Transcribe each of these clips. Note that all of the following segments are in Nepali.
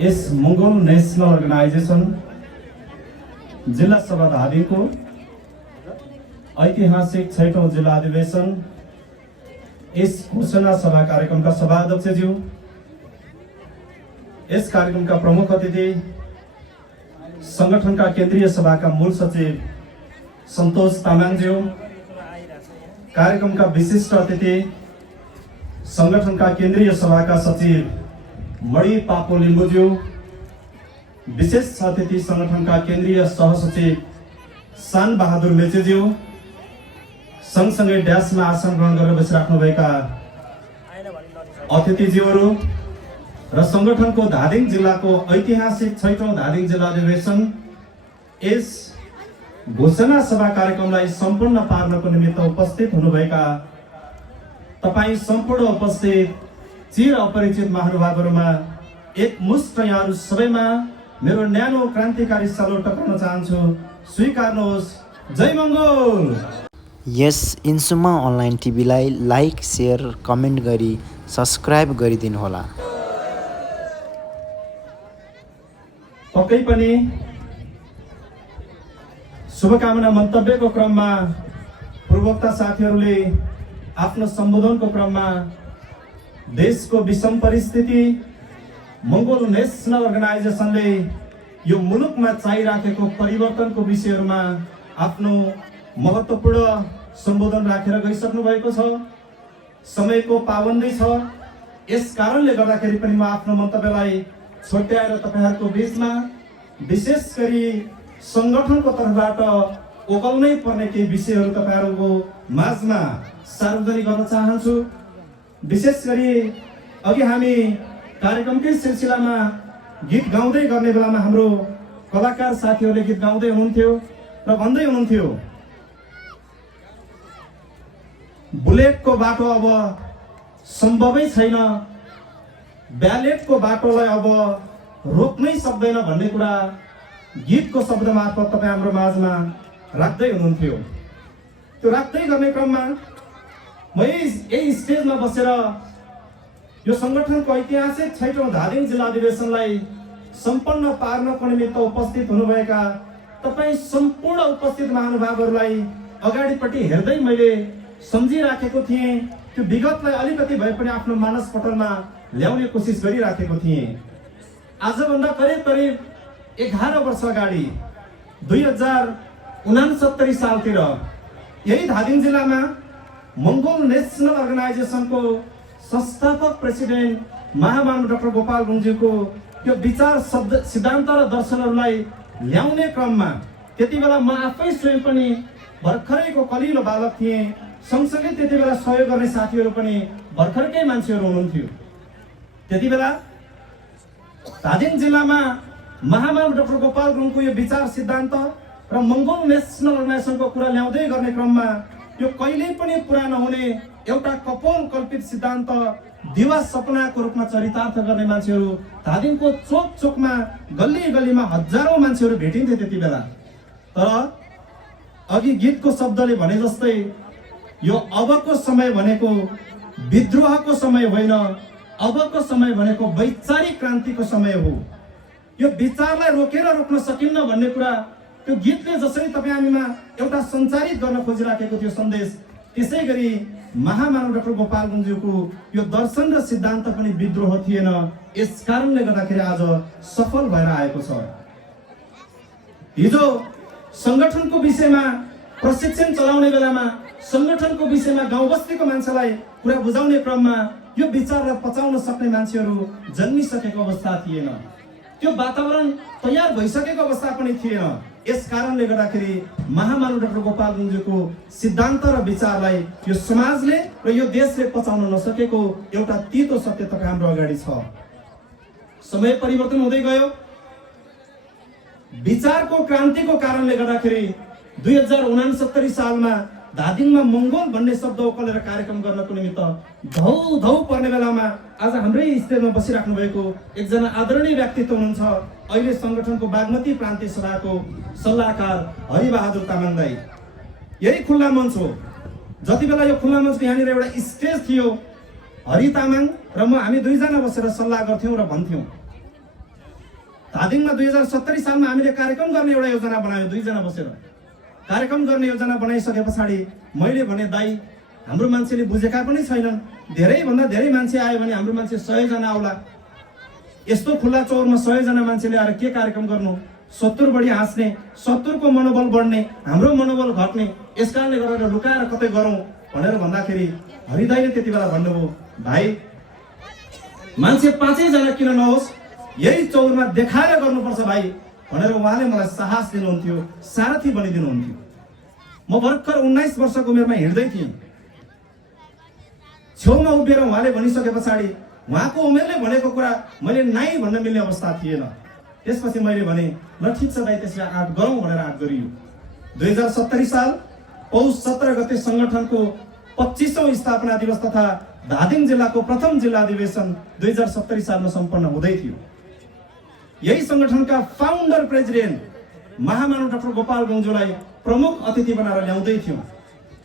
यस मङ्गोल नेसनल अर्गनाइजेसन जिल्ला सभा धादिङको ऐतिहासिक 6औं जिल्ला अधिवेशन यस घोषणा सभा कार्यक्रमका सभाध्यक्षज्यू, यस कार्यक्रमका प्रमुख अतिथि, संगठनका केन्द्रीय सभाका मूल सचिव सन्तोष तामाङज्यू, कार्यक्रमका विशिष्ट अतिथि संगठनका केन्द्रीय सभाका सचिव मणि पापो लिम्बुज्यू, विशेष अतिथि संगठनका केन्द्रीय सहसचिव सान बहादुर मेचेज्यू, सँगसँगै ड्यासमा आसन ग्रहण गरेर बसिराख्नुभएका अतिथिज्यूहरू र संगठनको धादिङ जिल्लाको ऐतिहासिक 6औं धादिङ जिल्ला अधिवेशन यस घोषणा सभा कार्यक्रमलाई सम्पूर्ण पार्नको निमित्त उपस्थित हुनुभएका तपाईँ सम्पूर्ण उपस्थित चिर अपरिचित महानुभावहरूमा एकमुष्ट यहाँहरू सबैमा मेरो न्यानो क्रान्तिकारी सलोट टक्राउन चाहन्छु। स्वीकार्नुहोस्। जय मङ्गोल। यस इन्सुमा अनलाइन टिभीलाई लाइक, शेयर, कमेन्ट गरी सब्स्क्राइब गरिदिनुहोला। पक्कै पनि शुभकामना मन्तव्यको क्रममा पूर्वोक्त साथीहरूले आफ्नो सम्बोधनको क्रममा देशको विषम परिस्थिति, मङ्गोल नेसनल अर्गनाइजेसनले यो मुलुकमा चाहिराखेको परिवर्तनको विषयहरूमा आफ्नो महत्त्वपूर्ण सम्बोधन राखेर गइसक्नु भएको छ। समयको पाबन्दी छ, यस कारणले गर्दाखेरि पनि म आफ्नो मन्तव्यलाई छोट्याएर तपाईहरुको बीचमा विशेष गरी संगठनको तर्फबाट ओकल्नै पर्ने केही विषयहरू तपाईहरुको माझमा सार्वजनिक गर्न चाहन्छु। विशेष गरी अघि हामी कार्यक्रमकै सिलसिलामा गीत गाउँदै गर्ने बेलामा हाम्रो कलाकार साथीहरूले गीत गाउँदै हुनुहुन्थ्यो र भन्दै हुनुहुन्थ्यो, बुलेटको बाटो अब सम्भवै छैन, ब्यालेटको बाटोलाई अब रोक्नै सक्दैन भन्ने कुरा गीतको शब्द मार्फत तपाईँ हाम्रो माझमा राख्दै हुनुहुन्थ्यो। त्यो राख्दै गर्ने क्रममा म यही स्टेजमा बसेर यो संगठनको ऐतिहासिक 6औं धादिङ जिल्ला अधिवेशनलाई सम्पन्न पार्नको निमित्त उपस्थित हुनुभएका तपाईँ सम्पूर्ण उपस्थित महानुभावहरूलाई अगाडिपट्टि हेर्दै मैले सम्झिराखेको थिएँ। त्यो विगतलाई अलिकति भए पनि आफ्नो मानस पटलमा ल्याउने कोसिस गरिराखेको थिएँ। आजभन्दा करिब करिब 11 वर्ष अगाडि 2069 सालतिर यही धादिङ जिल्लामा मङ्गोल नेसनल अर्गनाइजेसनको संस्थापक प्रेसिडेन्ट महामानव डाक्टर गोपाल गुरुङज्यूको त्यो विचार सिद्धान्त र दर्शनहरूलाई ल्याउने क्रममा त्यति बेला म आफै स्वयं पनि भर्खरैको कलिलो बालक थिएँ। सँगसँगै त्यति बेला सहयोग गर्ने साथीहरू पनि भर्खरकै मान्छेहरू हुनुहुन्थ्यो। त्यति बेला धादिङ जिल्लामा महामानव डाक्टर गोपाल गुरुङको यो विचार सिद्धान्त र मङ्गोल नेसनल अर्गनाइजेसनको कुरा ल्याउँदै गर्ने क्रममा यो कहिल्यै पनि पुरा नहुने एउटा कपोल कल्पित सिद्धान्त दिवा सपनाको रूपमा चरितार्थ गर्ने मान्छेहरू धादिङको चोक चोकमा गल्ली गल्लीमा हजारौं मान्छेहरू भेटिन्थे त्यति बेला। तर अघि गीतको शब्दले भने जस्तै यो अबको समय भनेको विद्रोहको समय होइन, अबको समय भनेको वैचारिक क्रान्तिको समय हो। यो विचारलाई रोकेर रोक्न सकिन्न भन्ने कुरा त्यो गीतले जसरी तपाईँ हामीमा एउटा सञ्चारित गर्न खोजिराखेको थियो सन्देश, त्यसै गरी महामानव डाक्टर गोपाल गुरुङज्यूको यो दर्शन र सिद्धान्त पनि विद्रोह थिएन। यस कारणले गर्दाखेरि आज सफल भएर आएको छ। हिजो संगठनको विषयमा प्रशिक्षण चलाउने बेलामा संगठनको विषयमा गाउँ बस्तीको मान्छेलाई कुरा बुझाउने क्रममा यो विचारलाई पचाउन सक्ने मान्छेहरू जन्मिसकेको अवस्था थिएन, त्यो वातावरण तयार भइसकेको अवस्था पनि थिएन। यस कारणले गर्दाखेरि महामानव डाक्टर गोपाल गुरुङज्यूको सिद्धान्त र विचारलाई यो समाजले र यो देशले पचाउन नसकेको एउटा तीतो सत्य तपाईँ हाम्रो अगाडि छ। समय परिवर्तन हुँदै गयो। विचारको क्रान्तिको कारणले गर्दाखेरि 2069 सालमा धादिङमा मङ्गोल भन्ने शब्द उकलेर कार्यक्रम गर्नको निमित्त धौ धौ पर्ने बेलामा आज हाम्रै स्टेजमा बसिराख्नु भएको एकजना आदरणीय व्यक्तित्व हुनुहुन्छ, अहिले संगठनको बागमती प्रान्तीय सभाको सल्लाहकार हरिबहादुर तामाङ दाई। यही खुल्ला मञ्च हो। जति बेला यो खुल्ला मञ्चको यहाँनिर एउटा स्टेज थियो, हरि तामाङ र म हामी दुईजना बसेर सल्लाह गर्थ्यौँ र भन्थ्यौँ धादिङमा 2070 सालमा हामीले कार्यक्रम गर्ने एउटा योजना बनायौँ, दुईजना बसेर कार्यक्रम गर्ने योजना बनाइसके पछाडि मैले भने दाइ हाम्रो मान्छेले बुझेका पनि छैनन्, धेरैभन्दा धेरै मान्छे आयो भने हाम्रो मान्छे 100 जना आउला, यस्तो खुल्ला चौरमा 100 जना मान्छेले आएर के कार्यक्रम गर्नु, 70 बढी हाँस्ने, 70 को मनोबल बढ्ने, हाम्रो मनोबल घट्ने, यस कारणले गरेर लुकाएर कतै गरौँ भनेर भन्दाखेरि हरिदाईले त्यति बेला भन्नुभयो, भाइ मान्छे 5 जना किन नहोस्, यही चौरमा देखाएर गर्नुपर्छ भाइ भनेर उहाँले मलाई साहस दिनुहुन्थ्यो, सारथी बनिदिनुहुन्थ्यो। म भर्खर 19 वर्षको उमेरमा हिँड्दै थिएँ, छेउमा उभिएर उहाँले भनिसके पछाडि उहाँको उमेरले भनेको कुरा मैले नाइ भन्न मिल्ने अवस्था थिएन। त्यसपछि मैले भने ल ठिक छ दाइ, त्यसले आँट गरौँ भनेर आँट गरियो। 2070 साल पौष 17 गते संगठनको 25औं स्थापना दिवस तथा धादिङ जिल्लाको प्रथम जिल्ला अधिवेशन 2070 सालमा सम्पन्न हुँदै थियो। यही संगठनका फाउन्डर प्रेसिडेन्ट महामानव डाक्टर गोपाल गुरुङज्यूलाई प्रमुख अतिथि बनाएर ल्याउँदै थियौँ।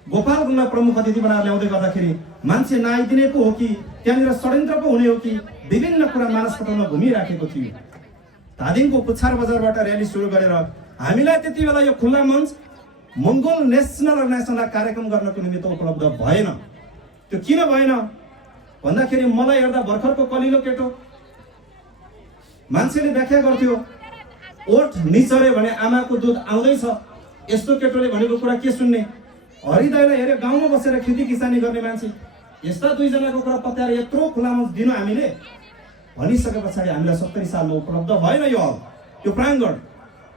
गोपाल गुरुङलाई प्रमुख अतिथि बनाएर ल्याउँदै गर्दाखेरि मान्छे नआइदिने पो हो कि त्यहाँनिर षड्यन्त्र पो हुने हो कि विभिन्न कुरा मानसपटलमा घुमिराखेको थियो। धादिङको पुच्छार बजारबाट र्याली सुरु गरेर हामीलाई त्यति बेला यो खुल्ला मञ्च मङ्गोल नेसनल अर्गनाइजेसनलाई कार्यक्रम गर्नको निमित्त उपलब्ध भएन। त्यो किन भएन भन्दाखेरि मलाई हेर्दा भर्खरको कलिलो केटो, मान्छेले व्याख्या गर्थ्यो ओठ निचरे भने आमाको दुध आउँदैछ, यस्तो केटोले भनेको कुरा के सुन्ने, हरिदाईलाई हेरे गाउँमा बसेर खेती किसानी गर्ने मान्छे, यस्ता दुईजनाको कुरा पत्याएर यत्रो खुला मञ्च दिनु हामीले भनिसके पछाडि हामीलाई 70 सालमा उपलब्ध भएन यो हल, यो प्राङ्गण।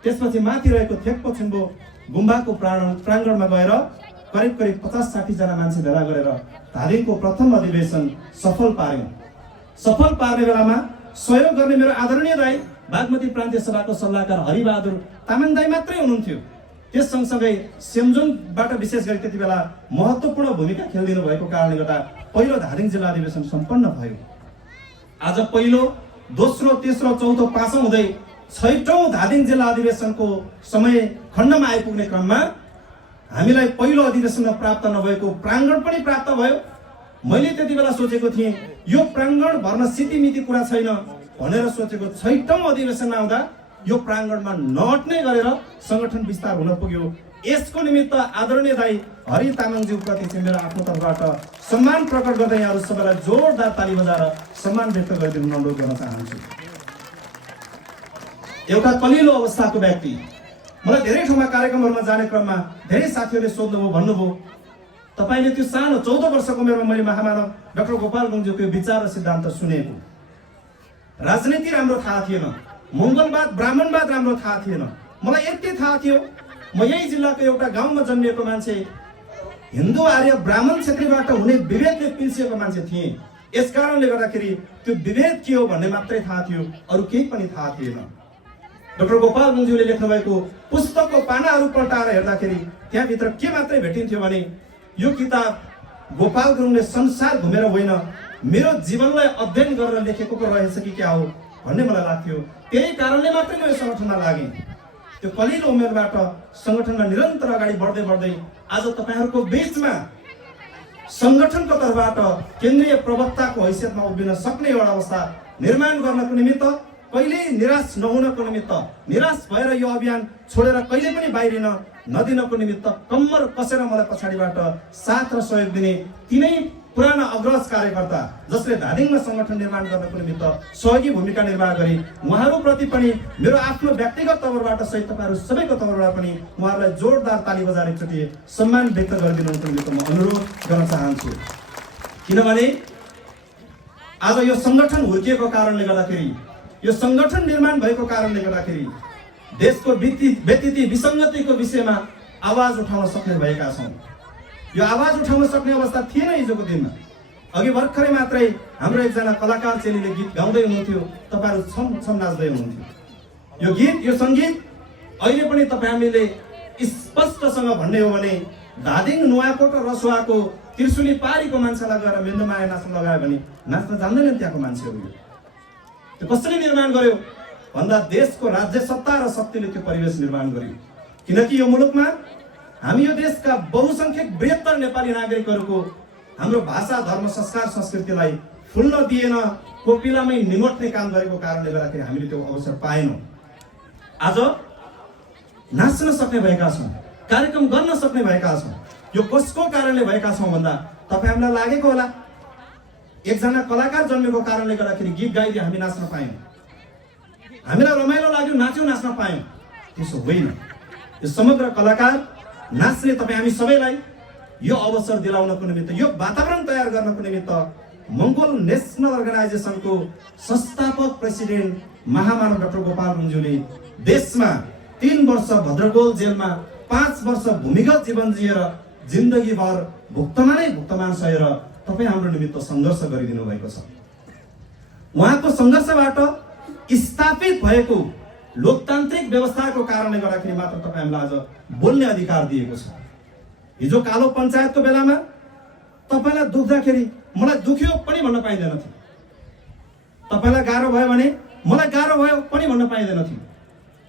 त्यसपछि माथि रहेको थेक्पो छिम्बो गुम्बाको प्राङ्गणमा गएर करिब 50-60 जना मान्छे भेला गरेर धादिङको प्रथम अधिवेशन सफल पार्यौँ। सफल पार्ने बेलामा सहयोग गर्ने मेरो आदरणीय दाइ बागमती प्रान्तीय सभाको सल्लाहकार हरिबहादुर तामाङ दाइ मात्रै हुनुहुन्थ्यो। त्यस सँगसँगै सेमजोङबाट विशेष गरी त्यति बेला महत्त्वपूर्ण भूमिका खेलिदिनु भएको कारणले गर्दा पहिलो धादिङ जिल्ला अधिवेशन सम्पन्न भयो। आज पहिलो, दोस्रो, तेस्रो, चौथो, पाँचौं हुँदै 6औं धादिङ जिल्ला अधिवेशनको समय खण्डमा आइपुग्ने क्रममा हामीलाई पहिलो अधिवेशनमा प्राप्त नभएको प्राङ्गण पनि प्राप्त भयो। मैले त्यति बेला सोचेको थिएँ यो प्राङ्गण भर्न सितिमिति कुरा छैन भनेर सोचेको 6औं अधिवेशनमा आउँदा यो प्राङ्गणमा नअट्ने गरेर संगठन विस्तार हुन पुग्यो। यसको निमित्त आदरणीय दाइ हरि तामाङज्यू प्रति चाहिँ मेरो आफ्नो तर्फबाट सम्मान प्रकट गर्दै यहाँहरू सबैलाई जोरदार ताली बजाएर सम्मान व्यक्त गरिदिनु अनुरोध गर्न चाहन्छु। एउटा कलिलो अवस्थाको व्यक्ति, मलाई धेरै ठाउँमा कार्यक्रमहरूमा जाने क्रममा धेरै साथीहरूले सोध्नुभयो, भन्नुभयो तपाईले त्यो सानो 14 वर्षको उमेरमा मैले महामानव डाक्टर गोपाल गुरुङज्यूको विचार र सिद्धान्त सुनेको, राजनीति राम्रो थाहा थिएन, मङ्गलवाद ब्राह्मणवाद राम्रो थाहा थिएन, मलाई यति थाहा थियो म यही जिल्लाको एउटा गाउँमा जन्मिएको मान्छे, हिन्दू आर्य ब्राह्मण क्षेत्रीबाट हुने विभेदले पिल्सिएको मान्छे थिएँ। यस कारणले गर्दाखेरि त्यो विभेद के हो भन्ने मात्रै थाहा थियो, अरू केही पनि थाहा थिएन। डाक्टर गोपाल गुरुङज्यूले लेख्नु भएको पुस्तकको पानाहरू पल्टाएर हेर्दाखेरि त्यहाँभित्र के मात्रै भेटिन्थ्यो भने यो किताब गोपाल गुरुङले संसार घुमेर होइन मेरो जीवनलाई अध्ययन गरेर लेखेको रहेछ कि क्या हो भन्ने मलाई लाग्थ्यो। त्यही कारणले मात्रै म यो संगठनमा लागेँ। त्यो कलिलो उमेरबाट संगठनमा निरन्तर अगाडि बढ्दै बढ्दै आज तपाईहरुको बीचमा संगठनको तर्फबाट केन्द्रीय प्रवक्ताको हैसियतमा उभिन सक्ने एउटा अवस्था निर्माण गर्नको निमित्त, कहिले निराश नहुनको निमित्त, निराश भएर यो अभियान छोडेर कहिले पनि बाहिरिन नदिनको निमित्त कम्मर कसेर मलाई पछाडिबाट साथ र सहयोग दिने तिनै पुराना अग्रज कार्यकर्ता जसले धादिङमा संगठन निर्माण गर्नको निमित्त सहयोगी भूमिका निर्वाह गरे, उहाँहरूप्रति पनि मेरो आफ्नो व्यक्तिगत तवरबाट सहित तपाईहरु सबैको तवरबाट पनि उहाँहरूलाई जोरदार ताली बजाएर एकचोटि सम्मान व्यक्त गरिदिनुको निमित्त म अनुरोध गर्न चाहन्छु। किनभने आज यो संगठन हुर्किएको कारणले गर्दाखेरि, यो संगठन निर्माण भएको कारणले गर्दाखेरि देशको व्यतिथि विसङ्गतिको विषयमा आवाज उठाउन सक्ने भएका छौं। यो आवाज उठाउन सक्ने अवस्था थिएन हिजोको दिनमा। अघि भर्खरै मात्रै हाम्रो एकजना कलाकार चेलीले गीत गाउँदै हुनुहुन्थ्यो, तपाईहरु छम छम नाच्दै हुनुहुन्थ्यो। यो गीत, यो संगीत अहिले पनि तपाईहरुले स्पष्टसँग भन्ने हो भने धादिङ नुवाकोट र रसुवाको त्रिशुली पारीको मान्छेलाई गएर मेन्दमाया नाच्न लगायो भने नाच्न जान्दैनन् त्यहाँको मान्छेहरू। त्यो कसरी निर्माण गर्यो भन्दा देशको राज्य सत्ता र शक्तिले त्यो परिवेश निर्माण गर्यो। किनकि यो मुलुकमा हामी यो देशका बहुसंख्यक बृहत्तर नेपाली नागरिकहरूको हाम्रो भाषा, धर्म, संस्कार, संस्कृतिलाई फुल्न दिएन, कोपिलामै निमोट्ने काम गरेको कारणले गर्दाखेरि हामीले त्यो अवसर पाएनौँ। आज नाच्न सक्ने भएका छौँ, कार्यक्रम गर्न सक्ने भएका छौँ। यो कसको कारणले भएका छौँ भन्दा तपाईहरुलाई लागेको होला एकजना कलाकार जन्मेको कारणले गर्दाखेरि गीत गाइदिए हामी नाच्न पायौँ, हामीलाई रमाइलो लाग्यो, नाच्यौँ, नाच्न पायौँ। त्यसो होइन। यो समग्र कलाकार नाच्ने तपाईँ हामी सबैलाई यो अवसर दिलाउनको निमित्त, यो वातावरण तयार गर्नको निमित्त मङ्गोल नेसनल अर्गनाइजेसनको संस्थापक प्रेसिडेन्ट महामानव डाक्टर गोपाल गुरुङज्यूले देशमा 3 वर्ष भद्रकोल जेलमा 5 वर्ष भूमिगत जीवन जिएर जिन्दगीभर भुक्तमान सहेर तपाईँ हाम्रो निमित्त सङ्घर्ष गरिदिनु भएको छ। उहाँको सङ्घर्षबाट स्थापित भएको लोकतान्त्रिक व्यवस्थाको कारणले गर्दाखेरि मात्र तपाईँ हामीलाई आज बोल्ने अधिकार दिएको छ। हिजो कालो पञ्चायतको बेलामा तपाईलाई दुख्दाखेरि मलाई दुख्यो पनि भन्न पाइँदैन थियो, तपाईलाई गाह्रो भयो भने मलाई गाह्रो भयो पनि भन्न पाइँदैन थियो,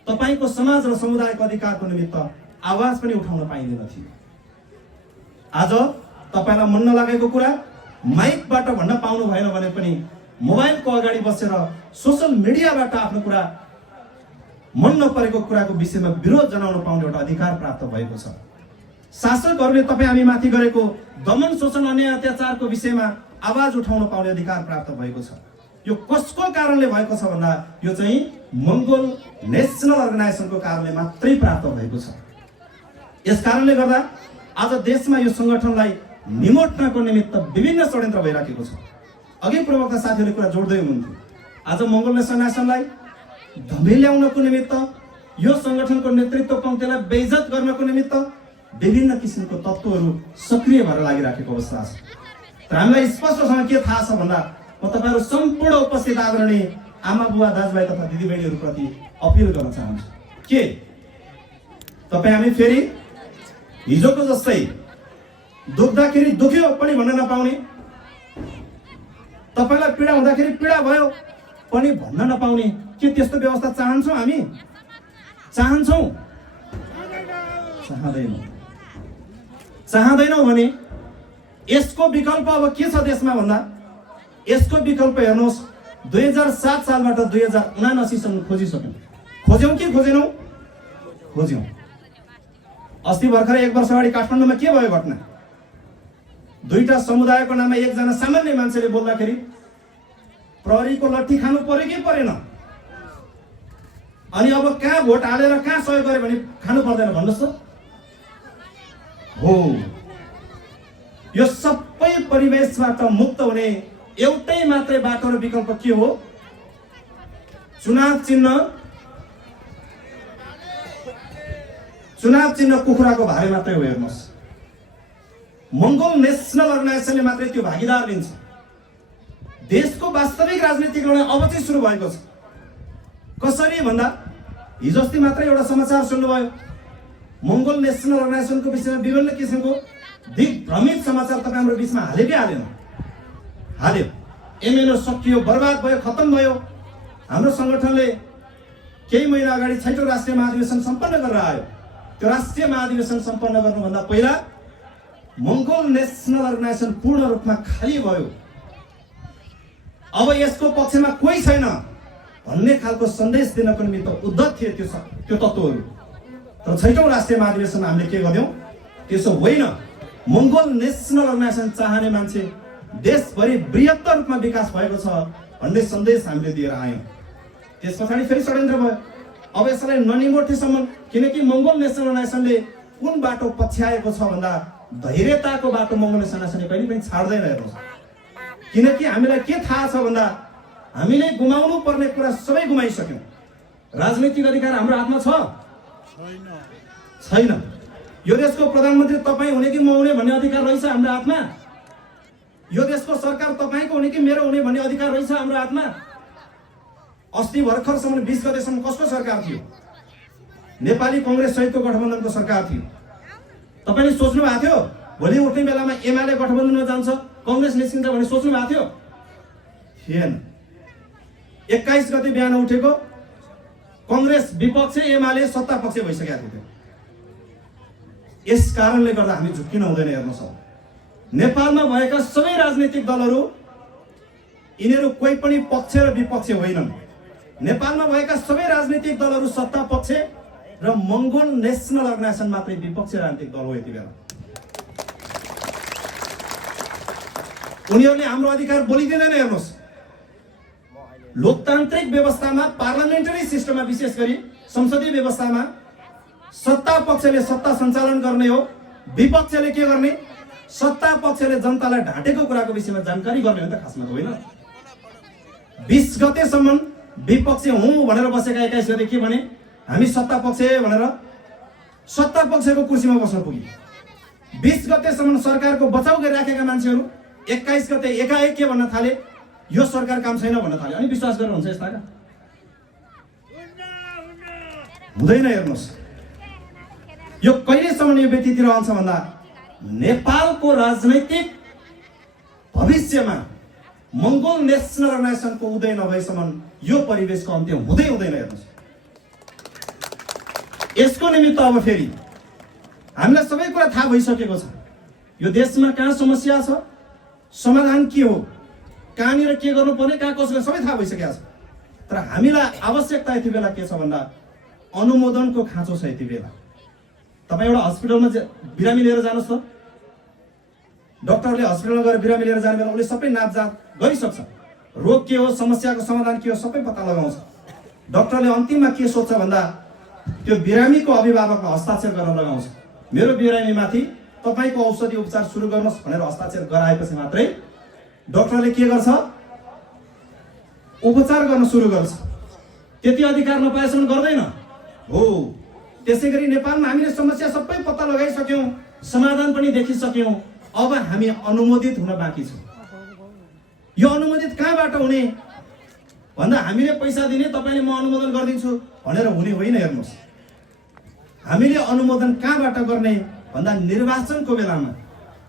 तपाईको समाज र समुदायको अधिकारको निमित्त आवाज पनि उठाउन पाइँदैन थियो। आज तपाईलाई मन नलागेको कुरा माइकबाट भन्न पाउनु भएन भने पनि मोबाइलको अगाडि बसेर सोशल मिडियाबाट आफ्नो कुरा, मन नपरेको कुराको विषयमा विरोध जनाउन पाउने एउटा अधिकार प्राप्त भएको छ। शासकहरूले तपाईँ हामी माथि गरेको दमन शोषण अन्याय अत्याचारको विषयमा आवाज उठाउन पाउने अधिकार प्राप्त भएको छ। यो कसको कारणले भएको छ भन्दा यो चाहिँ मङ्गोल नेसनल अर्गनाइजेसनको कारणले मात्रै प्राप्त भएको छ। यस कारणले गर्दा आज देशमा यो सङ्गठनलाई निमोट्नको निमित्त विभिन्न षड्यन्त्र भइराखेको छ। अघि प्रवक्ता साथीहरूले कुरा जोड्दै हुनुहुन्थ्यो, आज मङ्गोल नेसनल अर्गनाइजेसनलाई धमिल्याउनको निमित्त, यो सङ्गठनको नेतृत्व पङ्क्तिलाई बेइज्जत गर्नको निमित्त विभिन्न किसिमको तत्त्वहरू सक्रिय भएर लागिराखेको अवस्था छ। तर हामीलाई स्पष्टसँग के थाहा छ भन्दा म तपाईँहरू सम्पूर्ण उपस्थित आदरणीय आमा बुवा दाजुभाइ तथा दिदीबहिनीहरूप्रति अपिल गर्न चाहन्छु के तपाईँ हामी फेरि हिजोको जस्तै दुख्दाखेरि दुख्यो पनि भन्न नपाउने, तपाईँलाई पीडा हुँदाखेरि पीडा भयो पनि भन्न नपाउने के त्यस्तो व्यवस्था चाहन्छौँ हामी? चाहन्छौँ? चाहँदैनौँ भने यसको विकल्प अब के छ देशमा भन्दा यसको विकल्प हेर्नुहोस्, 2007 सालबाट 2079 सम्म खोजिसक्यौँ। खोज्यौँ कि खोजेनौँ? खोज्यौँ। अस्ति भर्खर 1 वर्ष अगाडि काठमाडौँमा के भयो घटना? दुईटा समुदायको नाममा एकजना सामान्य मान्छेले बोल्दाखेरि प्रहरीको लट्ठी खानु पर्यो कि परेन? अनि अब कहाँ भोट हालेर कहाँ सहयोग गर्यो भने खानु पर्दैन भन्नुहोस् त? हो, यो सबै परिवेशबाट मुक्त हुने एउटै मात्रै बाटो र विकल्प के हो? चुनाव चिन्ह कुखुराको भारे मात्रै हो। हेर्नुहोस्, मङ्गोल नेसनल अर्गनाइजेसनले मात्रै त्यो भागीदार लिन्छ। देशको वास्तविक राजनीतिक लडाइँ अब चाहिँ सुरु भएको छ। कसरी भन्दा हिजो अस्ति मात्रै एउटा समाचार सुन्नुभयो, मङ्गोल नेसनल अर्गनाइजेसनको विषयमा विभिन्न किसिमको दिग्भ्रमित समाचार तपाईँ हाम्रो बिचमा हाल्यो कि हालेन? हाल्यो। एमएनओ सकियो, बर्बाद भयो, खत्तम भयो। हाम्रो सङ्गठनले केही महिना अगाडि 6औं राष्ट्रिय महाधिवेशन सम्पन्न गरेर आयो। त्यो राष्ट्रिय महाधिवेशन सम्पन्न गर्नुभन्दा पहिला मङ्गोल नेसनल अर्गनाइजेसन पूर्ण रूपमा खाली भयो। अब यसको पक्षमा कोही छैन भन्ने खालको सन्देश दिनको निमित्त उद्धत थिए त्यो तत्त्वहरू। तर 6औं राष्ट्रिय महाधिवेशन हामीले के गर्यौँ? त्यसो होइन। मङ्गोल नेसनल अर्गनाइजेसन चाहने मान्छे देशभरि बृहत्तर रूपमा विकास भएको छ भन्ने सन्देश हामीले दिएर आयौँ। त्यस पछाडि फेरि षड्यन्त्र भयो। अब यसलाई ननिमोट्नेसम्म, किनकि मङ्गोल नेसनल अर्गनाइजेसनले कुन बाटो पछ्याएको छ भन्दा धैर्यताको बाटो मङ्गोल नेसनल अर्गनाइजेसनले कहिले पनि छाड्दैन। हेर्नुहोस्, किनकि हामीलाई के थाहा छ भन्दा हामीले गुमाउनु पर्ने कुरा सबै गुमाइसक्यौँ। राजनीतिक अधिकार हाम्रो हातमा छ? छैन। यो देशको प्रधानमन्त्री तपाईँ हुने कि म हुने भन्ने अधिकार रहेछ हाम्रो हातमा? यो देशको सरकार तपाईँको हुने कि मेरो हुने भन्ने अधिकार रहेछ हाम्रो हातमा? अस्ति भर्खरसम्म 20 गतेसम्म कसको सरकार थियो? नेपाली कङ्ग्रेस सहितको गठबन्धनको सरकार थियो। तपाईँले सोच्नु भएको थियो भोलि उठ्ने बेलामा एमाले गठबन्धनमा जान्छ, कङ्ग्रेस निस्किन्छ भन्ने सोच्नु भएको थियो? थिएन। 21 गते बिहान उठेको कङ्ग्रेस विपक्ष, एमाले सत्ता पक्ष भइसकेको थियो। यस कारणले गर्दा हामी झुक्किन हुँदैन। हेर्नुहोस्, नेपालमा भएका सबै राजनीतिक दलहरू यिनीहरू कोही पनि पक्ष र विपक्ष होइनन्। नेपालमा भएका सबै राजनीतिक दलहरू सत्ता पक्ष र मङ्गोल नेसनल अर्गनाइजेसन मात्रै विपक्ष राजनीतिक दल हो। यति बेला उनीहरूले हाम्रो अधिकार बोलिदिँदैन। हेर्नुहोस्, लोकतान्त्रिक व्यवस्थामा, पार्लियामेन्टरी सिस्टममा, विशेष गरी संसदीय व्यवस्थामा सत्ता पक्षले सत्ता सञ्चालन गर्ने हो, विपक्षले के गर्ने? सत्ता पक्षले जनतालाई ढाँटेको कुराको विषयमा जानकारी गर्ने हो नि त, खासमा होइन। 20 गतेसम्म विपक्ष हुँ भनेर बसेका 21 गते के भने? हामी सत्ता पक्ष भनेर सत्ता पक्षको कुर्सीमा बस्न पुगे। 20 गतेसम्म सरकारको बचाउ गरिराखेका मान्छेहरू 21 गते एकाएक के भन्न थाले? यो सरकार काम छैन भन्न थाले। अनि विश्वास गरेर हुन्छ यस्ताका? हुँदैन। हेर्नुहोस्, यो कहिलेसम्म यो व्यतीत रहन्छ भन्दा नेपालको राजनैतिक भविष्यमा मङ्गोल नेसनल अर्गनाइजेसनको उदय नभएसम्म यो परिवेशको अन्त्य हुँदै हुँदैन। हेर्नुहोस्, यसको निमित्त अब फेरि हामीलाई सबै कुरा थाहा भइसकेको छ। यो देशमा कहाँ समस्या छ, समाधान के हो, कहाँनिर के गर्नुपर्ने, कहाँ कसो सबै थाहा भइसकेको छ। तर हामीलाई आवश्यकता यति बेला के छ भन्दा अनुमोदनको खाँचो छ। यति बेला तपाईँ एउटा हस्पिटलमा बिरामी लिएर जानुहोस् त, डाक्टरले हस्पिटलमा गएर बिरामी लिएर जाने बेला उसले सबै नापजाँच गरिसक्छ। रोग के हो, समस्याको समाधान के हो, सबै पत्ता लगाउँछ। डाक्टरले अन्तिममा के सोध्छ भन्दा त्यो बिरामीको अभिभावकमा हस्ताक्षर गर्न लगाउँछ। मेरो बिरामीमाथि तपाईँको औषधि उपचार सुरु गर्नुहोस् भनेर हस्ताक्षर गराएपछि मात्रै डाक्टरले के गर्छ? उपचार गर्न सुरु गर्छ। त्यति अधिकार नपाएसम्म गर्दैन हो। त्यसै गरी नेपालमा हामीले समस्या सबै पत्ता लगाइसक्यौँ, समाधान पनि देखिसक्यौँ। अब हामी अनुमोदित हुन बाँकी छ। यो अनुमोदित कहाँबाट हुने भन्दा हामीले पैसा दिने, तपाईँले म अनुमोदन गरिदिन्छु भनेर हुने होइन। हेर्नुहोस्, हामीले अनुमोदन कहाँबाट गर्ने भन्दा निर्वाचनको बेलामा।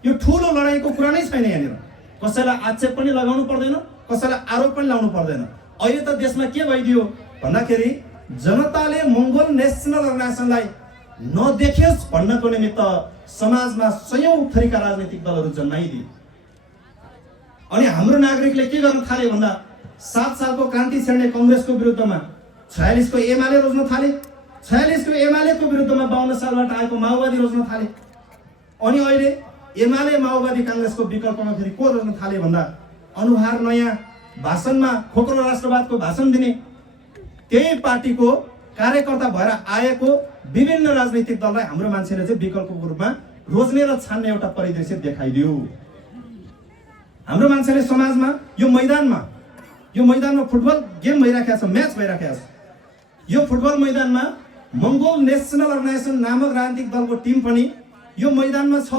यो ठुलो लडाइँको कुरा नै छैन। यहाँनिर कसैलाई आक्षेप पनि लगाउनु पर्दैन, कसैलाई आरोप पनि लाउनु पर्दैन। अहिले त देशमा के भइदियो भन्दाखेरि जनताले मङ्गोल नेसनल अर्गनाइजेसनलाई नदेखियोस् भन्नको निमित्त समाजमा सयौं थरीका राजनीतिक दलहरू जन्माइदिए। अनि हाम्रो नागरिकले के गर्न थाले भन्दा 7 सालको क्रान्ति छेड्ने कांग्रेसको विरुद्धमा 46 को एमाले रोज्न थाले। 46 को एमाले को विरुद्धमा 52 सालबाट आएको माओवादी रोज्न थाले। अनि अहिले एमाले माओवादी कांग्रेसको विकल्पमा फेरि को रोज्न थाले भन्दा अनुहार नयाँ, भाषणमा खोक्रो राष्ट्रवादको भाषण दिने त्यही पार्टीको कार्यकर्ता भएर आएको विभिन्न राजनीतिक दललाई हाम्रो मान्छेले चाहिँ विकल्पको रूपमा रोज्ने र छान्ने एउटा परिदृश्य देखाइदियो। हाम्रो मान्छेले समाजमा यो मैदानमा फुटबल गेम भइराखेको छ, म्याच भइराखेको छ। यो फुटबल मैदानमा मङ्गोल नेसनल अर्गनाइजेसन नामक राजनीतिक दलको टिम पनि यो मैदानमा छ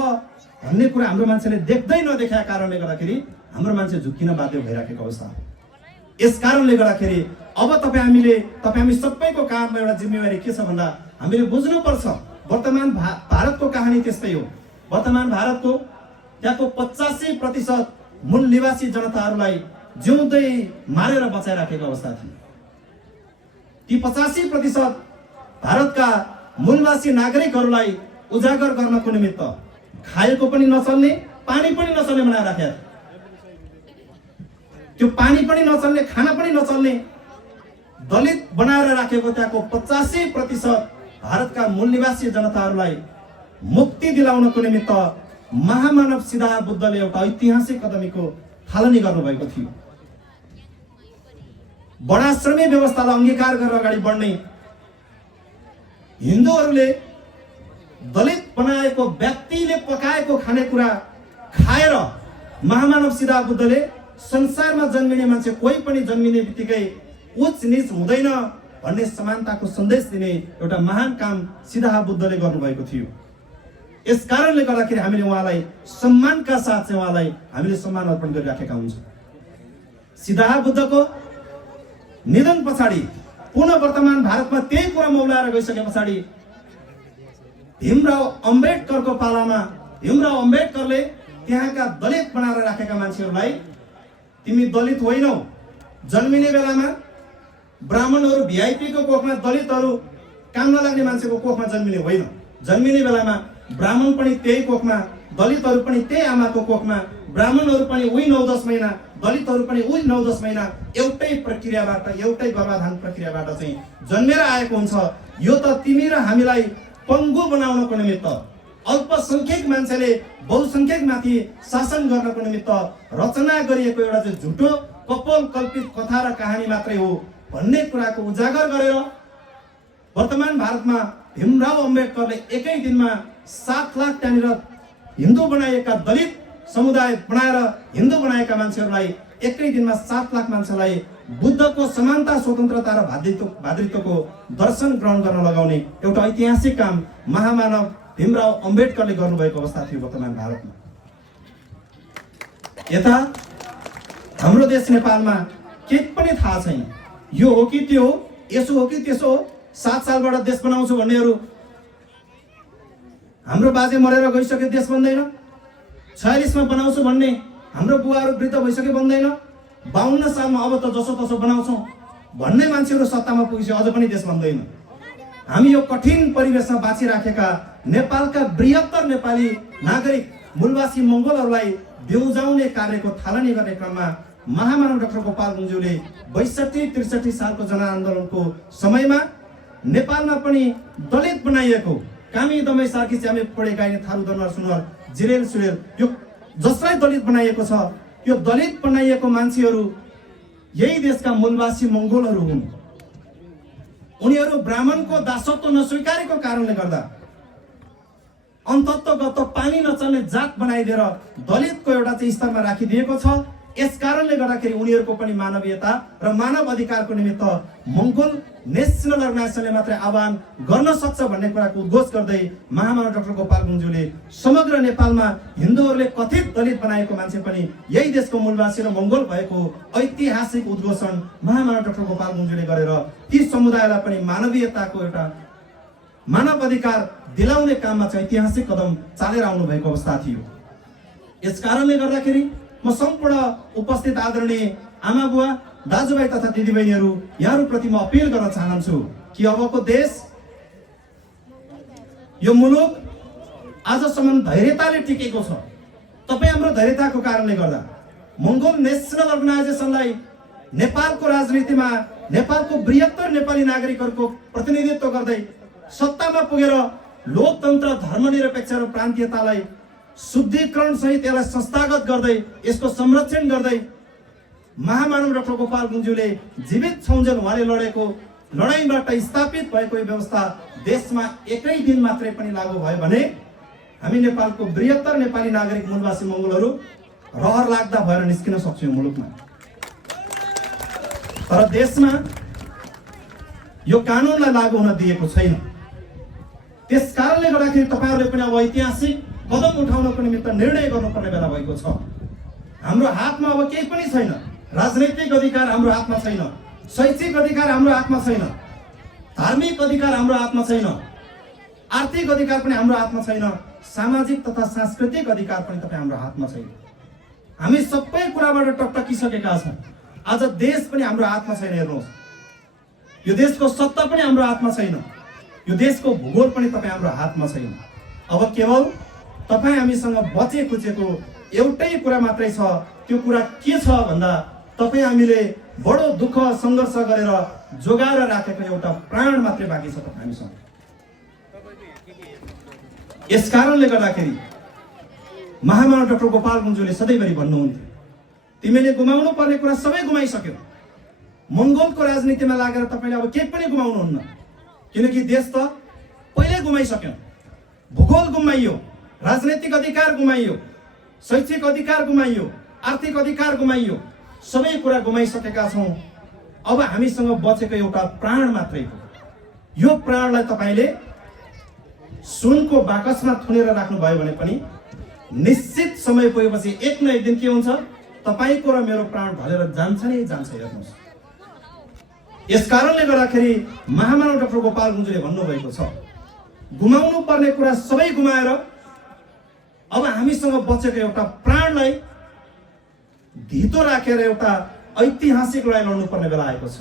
भन्ने कुरा हाम्रो मान्छेले देख्दै नदेखाएको कारणले गर्दाखेरि हाम्रो मान्छे झुक्किन बाध्य भइराखेको अवस्था हो। यस कारणले गर्दाखेरि अब हामी सबैको काममा एउटा जिम्मेवारी के छ भन्दा हामीले बुझ्नुपर्छ। वर्तमान भारतको कहानी त्यस्तै हो। वर्तमान भारतको त्यहाँको 85% मूल निवासी जनताहरूलाई जिउँदै मारेर बचाइराखेको अवस्था थियो। ती 85% भारतका मूलवासी नागरिकहरूलाई उजागर गर्नको निमित्त खाएको पनि नचल्ने, पानी पनि नचल्ने बनाएर राखेको। त्यो पानी पनि नचल्ने, खाना पनि नचल्ने दलित बनाएर राखेको त्यहाँको 85% भारतका मूल निवासी जनताहरूलाई मुक्ति दिलाउनको निमित्त महामानव सिद्धार्थ बुद्धले एउटा ऐतिहासिक कदमीको थालनी गर्नुभएको थियो। वर्णाश्रमी व्यवस्थालाई अंगीकार गरेर अगाडि बढ्ने हिन्दूहरूले दलित बनाएको व्यक्तिले पकाएको खानेकुरा खाएर महामानव सिद्धार्थ बुद्धले संसारमा जन्मिने मान्छे कोही पनि जन्मिने बित्तिकै उच्च नीच हुँदैन भन्ने समानताको सन्देश दिने एउटा महान काम सिद्धार्थ बुद्धले गर्नुभएको थियो। यस कारणले गर्दाखेरि हामीले उहाँलाई सम्मानका साथ चाहिँ उहाँलाई हामीले सम्मान अर्पण गरिराखेका हुन्छौँ। सिद्धार्थ बुद्धको निधन पछाडि पुनः वर्तमान भारतमा त्यही कुरा मौलाएर गइसके पछाडि भीमराव अम्बेडकरको पालामा भीमराव अम्बेडकरले त्यहाँका दलित बनाएर राखेका मान्छेहरूलाई तिमी दलित होइनौ, जन्मिने बेलामा ब्राह्मणहरू भिआइपी को कोखमा, दलितहरू काम नलाग्ने मान्छेको कोखमा जन्मिने होइन। जन्मिने बेलामा ब्राह्मण पनि त्यही कोखमा, दलितहरू पनि त्यही आमाको कोखमा, ब्राह्मणहरू पनि उही 9-10 महिना दलितहरू पनि उही 9-10 महिना एउटै प्रक्रियाबाट, एउटै गर्भाधान प्रक्रियाबाट चाहिँ जन्मेर आएको हुन्छ। यो त तिमी र हामीलाई पङ्गु बनाउनको निमित्त, अल्पसंख्यक मान्छेले बहुसंख्यकमाथि शासन गर्नको निमित्त रचना गरिएको एउटा चाहिँ झुटो कपोल कल्पित कथा र कहानी मात्रै हो भन्ने कुराको उजागर गरेर वर्तमान भारतमा भीमराव अम्बेडकरले एकै दिनमा 7 लाख त्यहाँनिर हिन्दू बनाएका, दलित समुदाय बनाएर हिन्दू बनाएका मान्छेहरूलाई एकै दिनमा 7 लाख मान्छेलाई बुद्धको समानता, स्वतन्त्रता र भातृत्वको दर्शन ग्रहण गर्न लगाउने एउटा ऐतिहासिक काम महामानव भीमराव अम्बेडकरले गर्नुभएको अवस्था थियो वर्तमान भारतमा। यता हाम्रो देश नेपालमा केही पनि थाहा छैन। यो हो कि त्यो हो, यसो हो कि त्यसो हो, 7 सालबाट देश बनाउँछु भन्नेहरू हाम्रो बाजे मरेर गइसके देश बन्दैन, 46 मा बनाउँछु भन्ने हाम्रो बुवाहरू वृद्ध भइसके बन्दैन, 52 सालमा अब त जसो तसो बनाउँछौँ भन्ने मान्छेहरू सत्तामा पुगेपछि अझ पनि देश बन्दैन। हामी यो कठिन परिवेशमा बाँचिराखेका नेपालका बृहत्तर नेपाली नागरिक मूलवासी मङ्गोलहरूलाई बेउजाउने कार्यको थालनी गर्ने क्रममा महामानव डाक्टर गोपाल गुरुङज्यूले 62-63 सालको जनआन्दोलनको समयमा नेपालमा पनि दलित बनाइएको कामी दमै सार्की च्यामे पढे गाइने थारू दनुवार सुनुवार जिरेल सुरेल यो जसलाई दलित बनाइएको छ, यो दलित बनाइएको मान्छेहरू यही देशका मूलवासी मङ्गोलहरू हुन्। उनीहरू ब्राह्मणको दासत्व नस्वीकारेको कारणले गर्दा अन्तत्वगत पानी नचल्ने जात बनाइदिएर दलितको एउटा चाहिँ स्तरमा राखिदिएको छ। यस कारणले गर्दाखेरि उनीहरूको पनि मानवीयता र मानव अधिकारको निमित्त मङ्गोल नेसनल अर्गनाइजेसनले मात्रै आह्वान गर्न सक्छ भन्ने कुराको उद्घोष गर्दै महामानव डाक्टर गोपाल गुरुङज्यूले समग्र नेपालमा हिन्दूहरूले कथित दलित बनाएको मान्छे पनि यही देशको मूलवासी र मङ्गोल भएको ऐतिहासिक उद्घोषण महामानव डाक्टर गोपाल गुरुङज्यूले गरेर ती समुदायलाई पनि मानवीयताको एउटा मानव अधिकार दिलाउने काममा चाहिँ ऐतिहासिक कदम चालेर आउनु भएको अवस्था थियो। यस कारणले गर्दाखेरि म सम्पूर्ण उपस्थित आदरणीय आमा बुवा, दाजुभाइ तथा दिदीबहिनीहरू यहाँहरूप्रति म अपिल गर्न चाहन्छु कि अबको देश, यो मुलुक आजसम्म धैर्यताले टिकेको छ। तपाईँ हाम्रो धैर्यताको कारणले गर्दा मङ्गोल नेसनल अर्गनाइजेसनलाई नेपालको राजनीतिमा नेपालको बृहत्तर नेपाली नागरिकहरूको प्रतिनिधित्व गर्दै सत्तामा पुगेर लोकतन्त्र, धर्मनिरपेक्ष र प्रान्तीयतालाई शुद्धिकरण सहित यसलाई संस्थागत गर्दै यसको संरक्षण गर्दै महामानव डाक्टर गोपाल गुरुङज्यूले जीवित छौन्जेल उहाँले लडेको लडाईँबाट स्थापित भएको यो व्यवस्था देशमा एकै दिन मात्रै पनि लागू भयो भने हामी नेपालको बृहत्तर नेपाली नागरिक मूलवासी मङ्गोलहरू रहर लाग्दा भएर निस्किन सक्छौँ यो मुलुकमा। तर देशमा यो कानुनलाई लागू हुन दिएको छैन। त्यस कारणले गर्दाखेरि तपाईहरुले पनि अब ऐतिहासिक कदम उठाउनको निमित्त निर्णय गर्नुपर्ने बेला भएको छ। हाम्रो हातमा अब केही पनि छैन। राजनैतिक अधिकार हाम्रो हातमा छैन, शैक्षिक अधिकार हाम्रो हातमा छैन, धार्मिक अधिकार हाम्रो हातमा छैन, आर्थिक अधिकार पनि हाम्रो हातमा छैन, सामाजिक तथा सांस्कृतिक अधिकार पनि तपाईं हाम्रो हातमा छैन। हामी सबै कुराबाट टकटकिसकेका छौं। आज देश पनि हाम्रो हातमा छैन। हेर्नुहोस्, यो देशको सत्ता पनि हाम्रो हातमा छैन, यो देशको भूगोल पनि तपाईं हाम्रो हातमा छैन। अब केवल तपाईं हामीसँग बचे खुचेको एउटै कुरा मात्रै छ। त्यो कुरा के छ भन्दा तपाईं हामीले बडो दुःख संघर्ष गरेर जोगाएर राखेको एउटा प्राण मात्रै बाँकी छ तपाईं हामीसँग। यस कारणले गर्दाखेरि महामानव डाक्टर गोपाल गुरुङज्यूले सधैँभरि भन्नुहुन्थ्यो, तिमीले गुमाउनु पर्ने कुरा सबै गुमाइसक्यौ। मङ्गोलको राजनीतिमा लागेर तपाईले अब केही पनि गुमाउनुहुन्न, किनकि देश त पहिल्यै गुमाइसक्यौ। भूगोल गुमाइयो, राजनीतिक अधिकार गुमाइयो, शैक्षिक अधिकार गुमाइयो, आर्थिक अधिकार गुमाइयो, सबै कुरा गुमाइसकेका छौं। अब हामीसँग बचेको एउटा प्राण मात्रै हो। यो प्राणलाई तपाईले सुनको बाकसमा थुनेर राख्नुभयो भने पनि निश्चित समय पुगेपछि एक न एक दिन के हुन्छ, तपाईको र मेरो प्राण ढलेर जान्छ नै जान्छ। हेर्नुहोस्, यस कारणले गर्दाखेरि महामानव डाक्टर गोपाल गुरुङज्यूले भन्नुभएको छ, गुमाउनु पर्ने कुरा सबै गुमाएर अब हामीसँग बचेको एउटा प्राणलाई धितो राखेर एउटा ऐतिहासिक लडाईँ लड्नु पर्ने बेला आएको छ।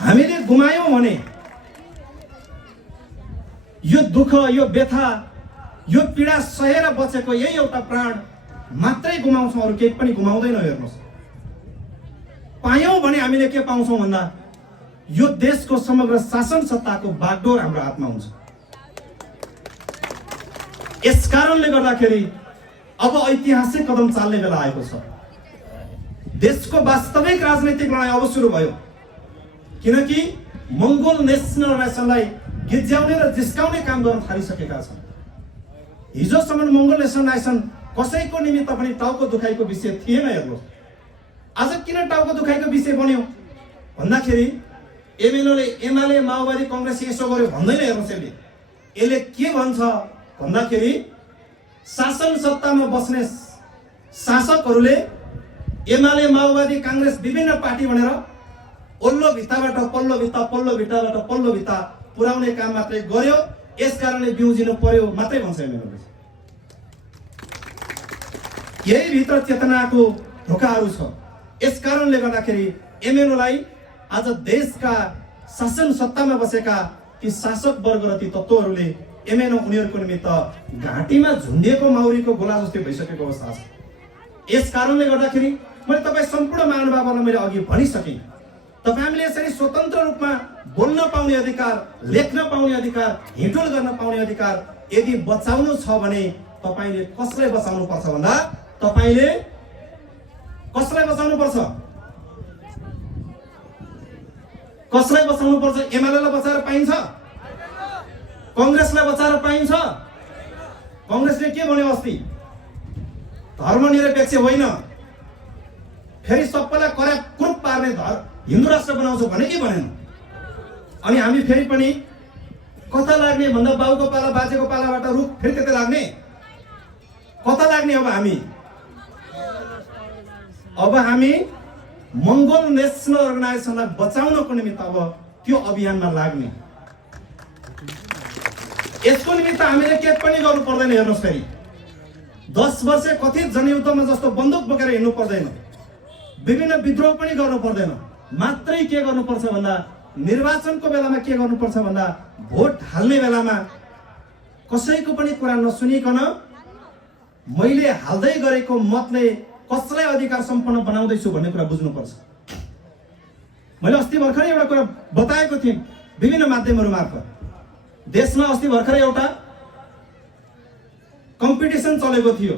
हामीले गुमायौं भने यो दुःख, यो व्यथा, यो पीडा सहेर बचेको यही एउटा प्राण मात्रै गुमाउँछौँ, अरू केही पनि गुमाउँदैनौँ। हेर्नुहोस्, पायौँ भने हामीले के पाउँछौँ भन्दा यो देशको समग्र शासन सत्ताको बागडोर हाम्रो हातमा हुन्छ। यस कारणले गर्दाखेरि अब ऐतिहासिक कदम चाल्ने बेला आएको छ। देशको वास्तविक राजनैतिक लडाइँ अब सुरु भयो, किनकि मङ्गोल नेसनलाइजेसनलाई गिज्याउने र जिस्काउने काम गर्न थालिसकेका छन्। हिजोसम्म मङ्गोल नेसनलाइजेसन कसैको निमित्त पनि टाउको दुखाइको विषय थिएन। हेर्नुहोस्, आज किन टाउको दुखाइको विषय बन्यो भन्दाखेरि एमाले माओवादी कङ्ग्रेस यसो गर्यो भन्दैन। हेर्नुहोस्, यसले के भन्छ भन्दाखेरि शासन सत्तामा बस्ने शासकहरूले एमाले माओवादी काङ्ग्रेस विभिन्न पार्टी भनेर ओल्लो भित्ताबाट पल्लो भित्ता, पल्लो भित्ताबाट पल्लो भित्ता पुर्याउने काम मात्रै गर्यो, यस कारणले बिउजिनु पर्यो मात्रै भन्छ एमएलएले। यही भित्र चेतनाको ढोकाहरू छ। यस कारणले गर्दाखेरि एमएलएलाई आज देशका शासन सत्तामा बसेका ती शासक वर्ग र ती तत्त्वहरूले एमएनओ उनीहरूको निमित्त घाँटीमा झुन्डिएको माउरीको गोला जस्तै भइसकेको अवस्था छ। यस कारणले गर्दाखेरि मैले तपाईँ सम्पूर्ण महानुभावहरूलाई मैले अघि भनिसकेँ, तपाईँ यसरी स्वतन्त्र रूपमा बोल्न पाउने अधिकार, लेख्न पाउने अधिकार, हिँडुल गर्न पाउने अधिकार यदि बचाउनु छ भने तपाईँले कसलाई बचाउनु पर्छ भन्दा तपाईँले कसलाई बचाउनु पर्छ? कसलाई बचाउनु पर्छ? एमालेलाई बचाएर पाइन्छ? कङ्ग्रेसलाई बचाएर पाइन्छ? कङ्ग्रेसले के भन्यो अस्ति? धर्मनिरपेक्ष होइन, फेरि सबैलाई कुरूप पार्ने हिन्दू राष्ट्र बनाउँछ भने के भनेन? अनि हामी फेरि पनि कता लाग्ने भन्दा बाउको पाला बाजेको पालाबाट रुख फेरि त्यतै लाग्ने? कता लाग्ने? अब हामी मङ्गोल नेसनल अर्गनाइजेसनलाई बचाउनको निमित्त अब त्यो अभियानमा लाग्ने। यसको निमित्त हामीले के पनि गर्नु पर्दैन। हेर्नुहोस्, फेरि 10 वर्ष कथित जनयुद्धमा जस्तो बन्दुक बोकेर हिँड्नु पर्दैन, विभिन्न विद्रोह पनि गर्नु पर्दैन। मात्रै के गर्नुपर्छ भन्दा निर्वाचनको बेलामा के गर्नुपर्छ भन्दा भोट हाल्ने बेलामा कसैको पनि कुरा नसुनिकन मैले हाल्दै गरेको मतले कसलाई अधिकार सम्पन्न बनाउँदैछु भन्ने कुरा बुझ्नुपर्छ। मैले अस्ति भर्खरै एउटा कुरा बताएको थिएँ विभिन्न माध्यमहरू मार्फत। देशमा अस्ति भर्खरै एउटा कम्पिटिसन चलेको थियो,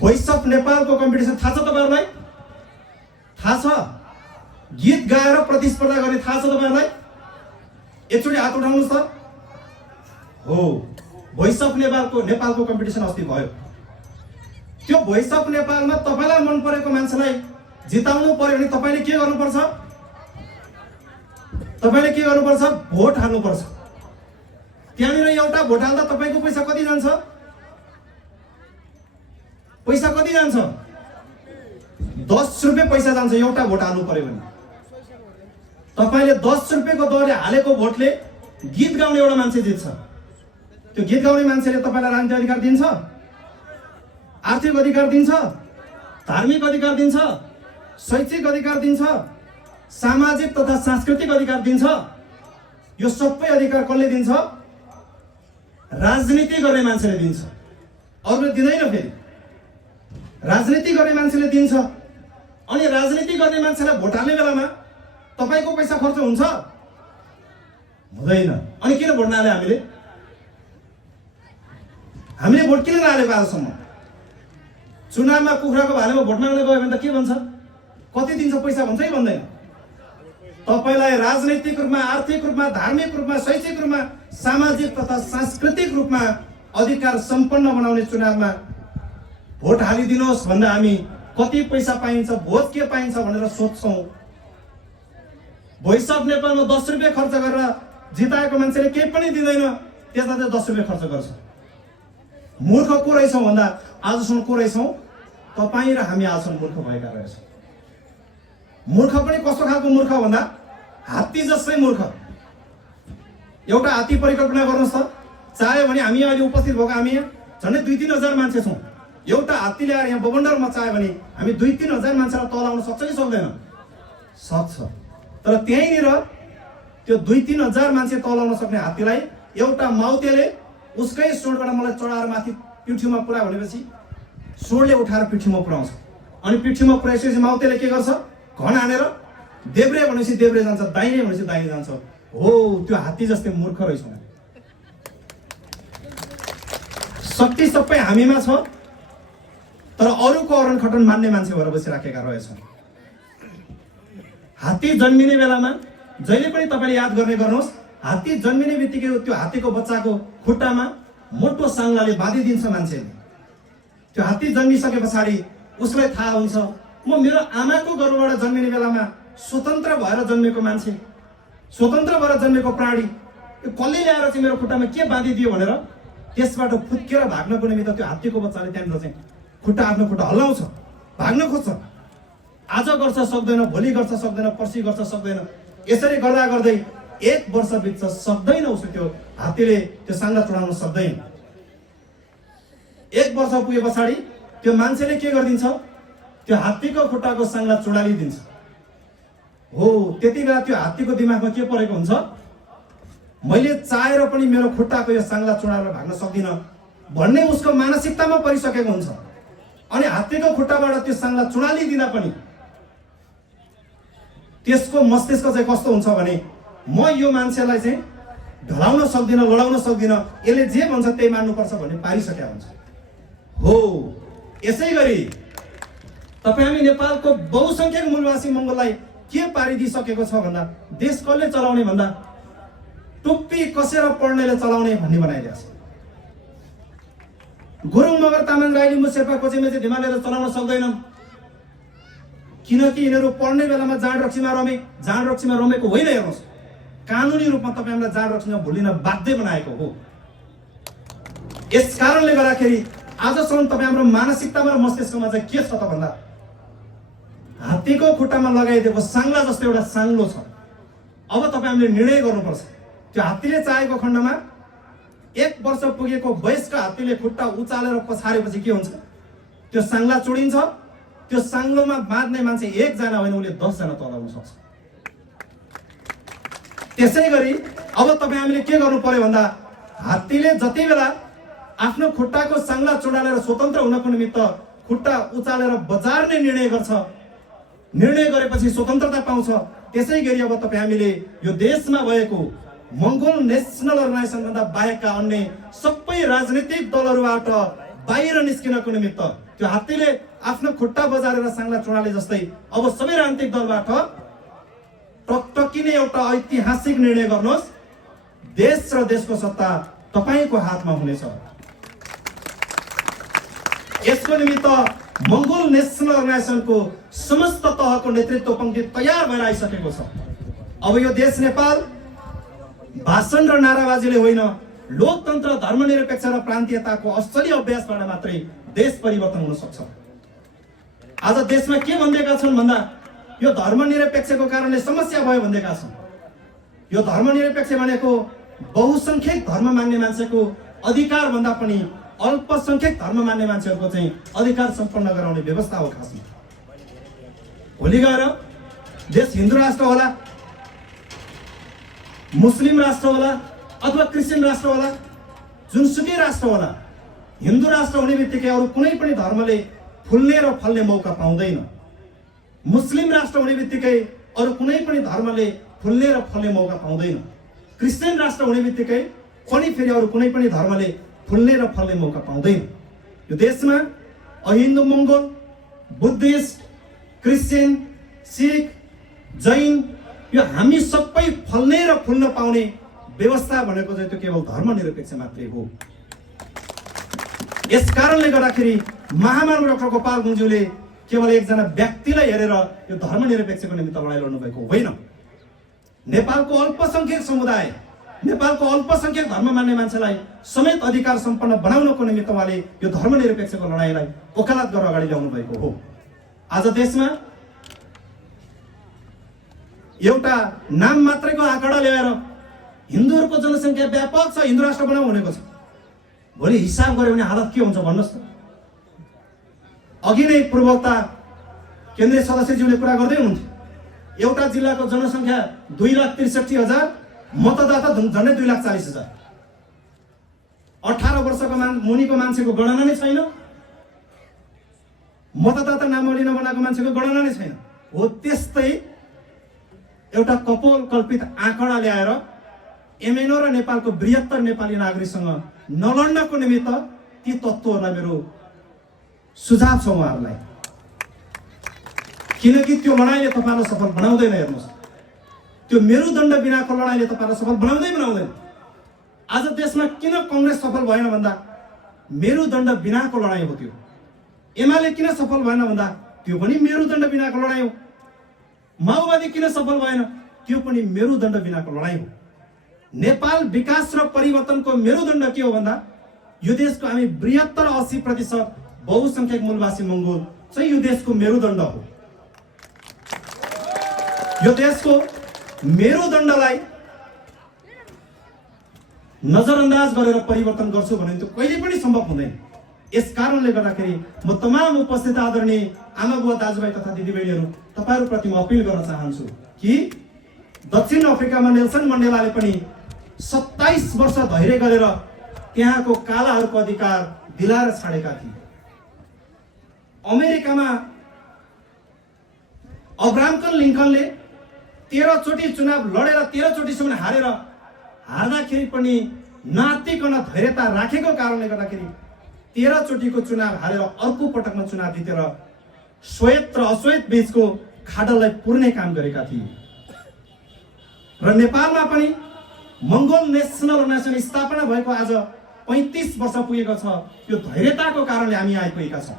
भोइस अफ नेपालको कम्पिटिसन। थाहा छ तपाईँहरूलाई? थाहा छ? गीत गाएर प्रतिस्पर्धा गर्ने थाहा छ तपाईँहरूलाई? एकचोटि हात उठाउनुहोस् त। हो, भोइस अफ नेपालको कम्पिटिसन अस्ति भयो। त्यो भोइस अफ नेपालमा तपाईँलाई मन परेको मान्छेलाई जिताउनु पर्यो भने तपाईँले के गर्नुपर्छ? तपाईँले के गर्नुपर्छ? भोट हाल्नुपर्छ। त्यहाँनिर एउटा भोट हाल्दा तपाईँको पैसा कति जान्छ? पैसा कति जान्छ? 10 रुपियाँ पैसा जान्छ एउटा भोट हाल्नु पर्यो भने। तपाईँले 10 रुपियाँको दरले हालेको भोटले गीत गाउने एउटा मान्छे जित्छ। त्यो गीत गाउने मान्छेले तपाईँलाई राजनीतिक अधिकार दिन्छ, आर्थिक अधिकार दिन्छ, धार्मिक अधिकार दिन्छ, शैक्षिक अधिकार दिन्छ, सामाजिक तथा सांस्कृतिक अधिकार दिन्छ। यो सबै अधिकार कसले दिन्छ? राजनीति गर्ने मान्छेले दिन्छ, अरूले दिँदैन। फेरि राजनीति गर्ने मान्छेले दिन्छ। अनि राजनीति गर्ने मान्छेलाई भोट हाल्ने बेलामा तपाईँको पैसा खर्च हुन्छ? हुँदैन। अनि किन भोट नहाले हामीले? हामीले भोट किन नहालेको आजसम्म? चुनावमा कुखुराको भालेमा भोट माग्न गयो भने त के भन्छ? कति दिन्छ पैसा भन्छ कि भन्दैन? तपाईलाई राजनैतिक रूपमा, आर्थिक रूपमा, धार्मिक रूपमा, शैक्षिक रूपमा, सामाजिक तथा सांस्कृतिक रूपमा अधिकार सम्पन्न बनाउने चुनावमा भोट हालिदिनुहोस् भन्दा हामी कति पैसा पाइन्छ, भोट के पाइन्छ भनेर सोध्छौँ। भोइस अफ नेपालमा 10 रुपियाँ खर्च गरेर जिताएको मान्छेले केही पनि दिँदैन, त्यसमा चाहिँ 10 रुपियाँ खर्च गर्छ। मूर्ख को रहेछौँ भन्दा आजसम्म को रहेछौँ? तपाईँ र हामी आजसम्म मूर्ख भएका रहेछौँ। मूर्ख पनि कस्तो खालको मूर्ख भन्दा हात्ती जस्तै मूर्ख। एउटा हात्ती परिकल्पना गर्नुहोस् त। चाह्यो भने हामी अहिले उपस्थित भएको हामी झन्डै 2-3 हजार मान्छे छौँ। एउटा हात्ती ल्याएर यहाँ बबन्डरमा चाह्यो भने हामी 2-3 हजार मान्छेलाई तलाउन सक्छ कि सक्दैन? सक्छ। तर त्यहीँनिर त्यो 2-3 हजार मान्छे तलाउन सक्ने हात्तीलाई एउटा माउतेले उसकै सोडबाट मलाई चढाएर माथि पिठ्युमा पुरा भनेपछि स्वरले उठाएर पिठीमा पुर्याउँछ। अनि पिठीमा पुर्याएपछि माउतेले के गर्छ? घन हानेर देब्रे भनेपछि देब्रे जान्छ, दाहिने भनेपछि दाहिने जान्छ। हो, त्यो हात्ती जस्तै मूर्ख रहेछौँ। शक्ति सबै हामीमा छ, तर अरूको अरण खटन मान्ने मान्छे भएर बसिराखेका रहेछन्। हात्ती जन्मिने बेलामा जहिले पनि तपाईँले याद गर्ने गर्नुहोस्, हात्ती जन्मिने बित्तिकै त्यो हात्तीको बच्चाको खुट्टामा मोटो साङ्लाले बाँधिदिन्छ मान्छेले। त्यो हात्ती जन्मिसके पछाडि उसलाई थाहा हुन्छ, म मेरो आमाको गर्भबाट जन्मिने बेलामा स्वतन्त्र भएर जन्मेको मान्छे, स्वतन्त्र भएर जन्मेको प्राणी, यो कसले ल्याएर चाहिँ मेरो खुट्टामा के बाँधिदियो भनेर त्यसबाट फुत्केर भाग्नको निमित्त त्यो हात्तीको बच्चाले त्यहाँनिर चाहिँ आफ्नो खुट्टा हल्लाउँछ, भाग्न खोज्छ। आज गर्छ सक्दैन, भोलि गर्छ सक्दैन, पर्सि गर्छ सक्दैन। यसरी गर्दा गर्दै 1 वर्ष बित्छ, सक्दैन उसो त्यो हात्तीले त्यो साङ्ला चुडाउन सक्दैन। 1 वर्ष पुगे पछाडि त्यो मान्छेले के गरिदिन्छ? त्यो हात्तीको खुट्टाको साङ्ला चुडालिदिन्छ। हो, त्यति बेला त्यो हात्तीको दिमागमा के परेको हुन्छ? मैले चाहेर पनि मेरो खुट्टाको यो साङ्ला चुडाएर भाग्न सक्दिनँ भन्ने उसको मानसिकतामा परिसकेको हुन्छ। अनि हात्तीको खुट्टाबाट त्यो साङ्ला चुडालिदिँदा पनि त्यसको मस्तिष्क चाहिँ कस्तो हुन्छ भने, म यो मान्छेलाई चाहिँ ढलाउन सक्दिनँ, लडाउन सक्दिनँ, यसले जे भन्छ त्यही मान्नुपर्छ भन्ने पारिसकेका हुन्छ। हो, यसै गरी तपाईँ हामी नेपालको बहुसङ्ख्यक मूलवासी मङ्गोललाई के पारिदिइसकेको छ भन्दा, देश कसले चलाउने भन्दा टुप्पी कसेर पढ्नेले चलाउने भन्ने बनाइदिएको छ। गुरुङ मगर तामाङ राई लिम्बू शेर्पा कोचे मेचे धिमालेर चलाउन सक्दैनन्, किनकि यिनीहरू पढ्ने बेलामा जाँड रक्सीमा रमेको होइन। हेर्नुहोस्, कानुनी रूपमा तपाईँ हामीलाई जाँड रक्सीमा भुलिन बाध्य बनाएको हो। यस कारणले गर्दाखेरि आजसम्म तपाईँ हाम्रो मानसिकतामा र मस्तिष्कमा चाहिँ के छ त भन्दा, हात्तीको खुट्टामा लगाइदिएको साङ्ला जस्तो एउटा साङ्लो छ। अब तपाईँ हामीले निर्णय गर्नुपर्छ। त्यो हात्तीले चाहेको खण्डमा 1 वर्ष पुगेको वयस्क हात्तीले खुट्टा उचालेर पछारेपछि के हुन्छ? त्यो साङ्ला चुडिन्छ। त्यो साङ्लोमा बाँध्ने मान्छे 1 जना होइन, उसले 10 जना तलाउन सक्छ। त्यसै गरी अब तपाईँ हामीले के गर्नु पर्यो भन्दा, हात्तीले जति बेला आफ्नो खुट्टाको साङ्ला चुडालेर स्वतन्त्र हुनको निमित्त खुट्टा उचालेर बजार्ने निर्णय गर्छ, निर्णय गरेपछि स्वतन्त्रता पाउँछ। त्यसै गरी अब तपाईँ हामीले यो देशमा भएको मङ्गोल नेसनल अर्गनाइजेसन भन्दा बाहेकका अन्य सबै राजनीतिक दलहरूबाट बाहिर निस्किनको निमित्त त्यो हात्तीले आफ्नो खुट्टा बजारेर साङ्ला चुडाले जस्तै अब सबै राजनीतिक दलबाट टकटकिने एउटा ऐतिहासिक निर्णय गर्नुहोस्। देश र देशको सत्ता तपाईँको हातमा हुनेछ। यसको निमित्त मङ्गोल नेसनल अर्गनाइजेसनको समस्त तहको नेतृत्व पङ्क्ति तयार भएर आइसकेको छ। अब यो देश नेपाल भाषण र नाराबाजीले होइन, लोकतन्त्र, धर्मनिरपेक्ष र प्रान्तीयताको असली अभ्यासबाट मात्रै देश परिवर्तन हुन सक्छ। आज देशमा के भन्दैका छन् भन्दा, यो धर्मनिरपेक्षको कारणले समस्या भयो भन्दैका छन्। यो धर्मनिरपेक्ष भनेको बहुसङ्ख्यक धर्म मान्ने मान्छेको अधिकार भन्दा पनि अल्पसङ्ख्यक धर्म मान्ने मान्छेहरूको चाहिँ अधिकार सम्पन्न गराउने व्यवस्था हो। खासमा भोलि गएर देश हिन्दू राष्ट्र होला, मुस्लिम राष्ट्र होला अथवा क्रिस्चियन राष्ट्र होला, जुनसुकै राष्ट्र होला, हिन्दू राष्ट्र हुने बित्तिकै अरू कुनै पनि धर्मले फुल्ने र फल्ने मौका पाउँदैन। मुस्लिम राष्ट्र हुने बित्तिकै अरू कुनै पनि धर्मले फुल्ने र फल्ने मौका पाउँदैन। क्रिस्चियन राष्ट्र हुने बित्तिकै पनि फेरि अरू कुनै पनि धर्मले फुल्ने र फल्ने मौका पाउँदैन। यो देशमा अहिन्दू मङ्गोल, बुद्धिस्ट, क्रिस्चियन, सिख, जैन, यो हामी सबै फल्ने र फुल्न पाउने व्यवस्था भनेको चाहिँ त्यो केवल धर्मनिरपेक्ष मात्रै हो। यस कारणले गर्दाखेरि महामानव डाक्टर गोपाल गुरुङज्यूले केवल एकजना व्यक्तिलाई हेरेर यो धर्मनिरपेक्षको निमित्त लडाइँ लड्नु भएको होइन। नेपालको अल्पसङ्ख्यक समुदाय, नेपालको अल्पसङ्ख्यक धर्म मान्ने मान्छेलाई समेत अधिकार सम्पन्न बनाउनको निमित्त उहाँले यो धर्मनिरपेक्षको लडाइँलाई वकालत गरेर अगाडि ल्याउनु भएको हो। आज देशमा एउटा नाम मात्रैको आँकडा ल्याएर हिन्दूहरूको जनसङ्ख्या व्यापक छ, हिन्दू राष्ट्र बनाऊ भनेको छ। भोलि हिसाब गर्यो भने हालत के हुन्छ भन्नुहोस् त। अघि नै पूर्ववक्ता केन्द्रीय सदस्यज्यूले कुरा गर्दै हुनुहुन्थ्यो, एउटा जिल्लाको जनसङ्ख्या 2,63,000, मतदाता झन्डै 2,40,000। 18 वर्षको मुनिको मान्छेको गणना नै छैन। मतदाता नामावली नबनाएको मान्छेको गणना नै छैन। हो त्यस्तै एउटा कल्पित आँकडा ल्याएर एमएनओ र नेपालको बृहत्तर नेपाली नागरिकसँग नलड्नको निमित्त ती तत्त्वहरूलाई मेरो सुझाव छ उहाँहरूलाई। किनकि त्यो लडाइँले तपाईँलाई सफल बनाउँदैन। हेर्नुहोस्, त्यो मेरुदण्ड बिनाको लडाइँले तपाईँलाई सफल बनाउँदैन। आज देशमा किन कांग्रेस सफल भएन भन्दा मेरुदण्ड बिनाको लडाइँ हो त्यो। एमाले किन सफल भएन भन्दा त्यो पनि मेरुदण्ड बिनाको लडाइँ हो। माओवादी किन सफल भएन, त्यो पनि मेरुदण्ड बिनाको लडाइँ हो। नेपाल विकास र परिवर्तनको मेरुदण्ड के हो भन्दा यो देशको हामी बृहत्तर 80% बहुसंख्यक मूलवासी मंगोल चाहिँ यो देशको मेरुदण्ड हो। यो देशको मेरुदण्डलाई नजरअन्दाज गरेर परिवर्तन गर्छु भने त्यो कहिले पनि सम्भव हुँदैन। यस कारणले गर्दाखेरि म तमाम उपस्थित आदरणीय आमा बुवा दाजुभाइ तथा दिदीबहिनीहरू तपाईहरुप्रति म अपील गर्न चाहन्छु कि दक्षिण अफ्रिकामा नेल्सन मण्डेलाले पनि 27 वर्ष धैर्य गरेर त्यहाँको कालाहरूको अधिकार दिलाएर छाडेका थिए। अमेरिकामा अब्राहम लिंकनले 13 चोटि चुनाव लडेर 13 चोटिसम्म हार्दाखेरि पनि नातिकन धैर्यता राखेको कारणले गर्दाखेरि 13 चोटिको चुनाव हारेर अर्को पटकमा चुनाव जितेर श्वेत र अश्वेत बीचको खाडललाई पुर्ने काम गरेका थिए। र नेपालमा पनि मंगोल नेशनल अर्गनाइजेसन स्थापना भएको आज 35 वर्ष पुगेको छ। यो धैर्यताको कारणले हामी आइपुगेका छौं।